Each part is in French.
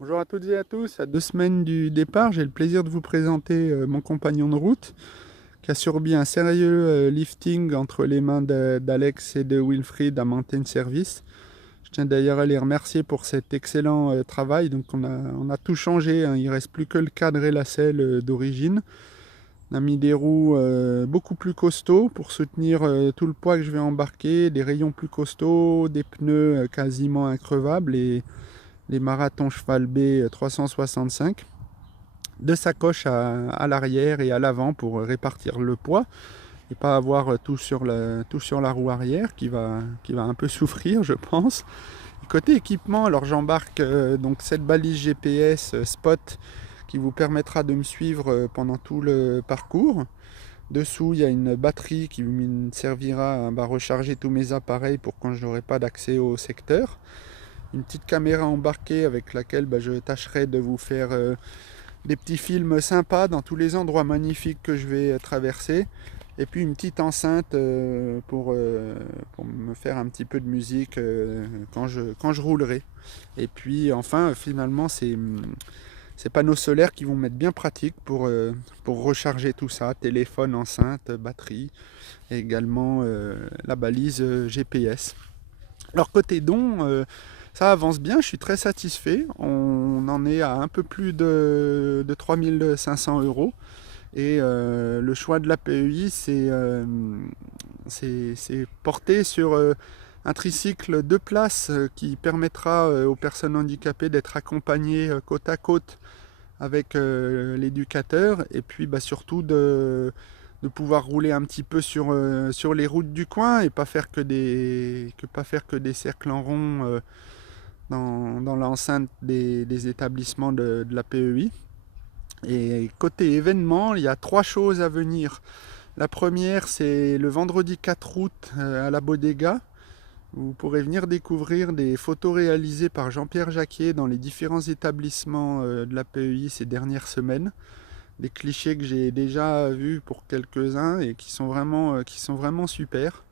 Bonjour à toutes et à tous, à 2 semaines du départ, j'ai le plaisir de vous présenter mon compagnon de route qui a subi un sérieux lifting entre les mains d'Alex et de Wilfried à Mountain Service. Je tiens d'ailleurs à les remercier pour cet excellent travail. Donc on a tout changé, hein. Il ne reste plus que le cadre et la selle d'origine. On a mis des roues beaucoup plus costauds pour soutenir tout le poids que je vais embarquer, des rayons plus costauds, des pneus quasiment increvables et les marathons Cheval B 365, deux sacoches à l'arrière et à l'avant pour répartir le poids et pas avoir tout sur la roue arrière qui va un peu souffrir, je pense. Côté équipement, alors j'embarque donc cette balise GPS Spot qui vous permettra de me suivre pendant tout le parcours. Dessous, il y a une batterie qui me servira à recharger tous mes appareils pour quand je n'aurai pas d'accès au secteur. Une petite caméra embarquée avec laquelle je tâcherai de vous faire des petits films sympas dans tous les endroits magnifiques que je vais traverser. Et puis une petite enceinte pour me faire un petit peu de musique quand je roulerai. Et puis enfin, finalement, ces panneaux solaires qui vont m'être bien pratiques pour recharger tout ça, téléphone, enceinte, batterie, et également la balise GPS. Alors côté dons, ça avance bien, je suis très satisfait. On en est à un peu plus de 3500 euros. Et le choix de la PEI, c'est porté sur un tricycle de place qui permettra aux personnes handicapées d'être accompagnées côte à côte avec l'éducateur et puis surtout de pouvoir rouler un petit peu sur les routes du coin et pas faire pas faire que des cercles en rond dans l'enceinte des établissements de la PEI. Et côté événement, il y a 3 choses à venir. La première, c'est le vendredi 4 août à la Bodega. Vous pourrez venir découvrir des photos réalisées par Jean-Pierre Jacquier dans les différents établissements de la PEI ces dernières semaines. Des clichés que j'ai déjà vus pour quelques-uns et qui sont vraiment super.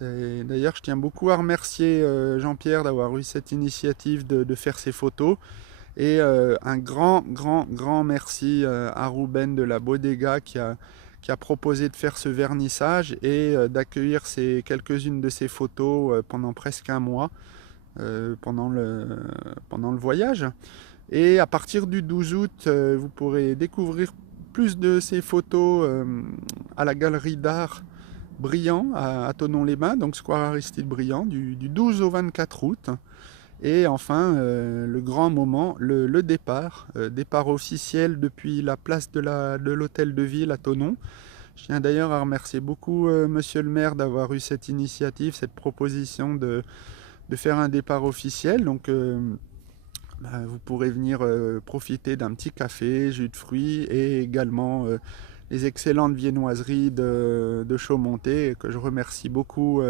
D'ailleurs, je tiens beaucoup à remercier Jean-Pierre d'avoir eu cette initiative de faire ces photos. Et un grand merci à Ruben de la Bodega qui a proposé de faire ce vernissage et d'accueillir quelques-unes de ces photos pendant presque un mois pendant le voyage. Et à partir du 12 août, vous pourrez découvrir plus de ces photos à la galerie d'art Briand à Thonon-les-Bains, donc Square Aristide Briand, du 12 au 24 août. Et enfin, le grand moment, le départ. Départ officiel depuis la place de l'hôtel de ville à Thonon. Je tiens d'ailleurs à remercier beaucoup monsieur le maire d'avoir eu cette initiative, cette proposition de faire un départ officiel. Donc vous pourrez venir profiter d'un petit café, jus de fruits et également les excellentes viennoiseries de Chaumonté que je remercie beaucoup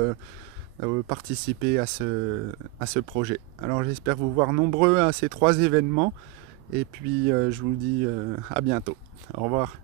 participer à ce projet. Alors j'espère vous voir nombreux à ces 3 événements et puis je vous dis à bientôt. Au revoir.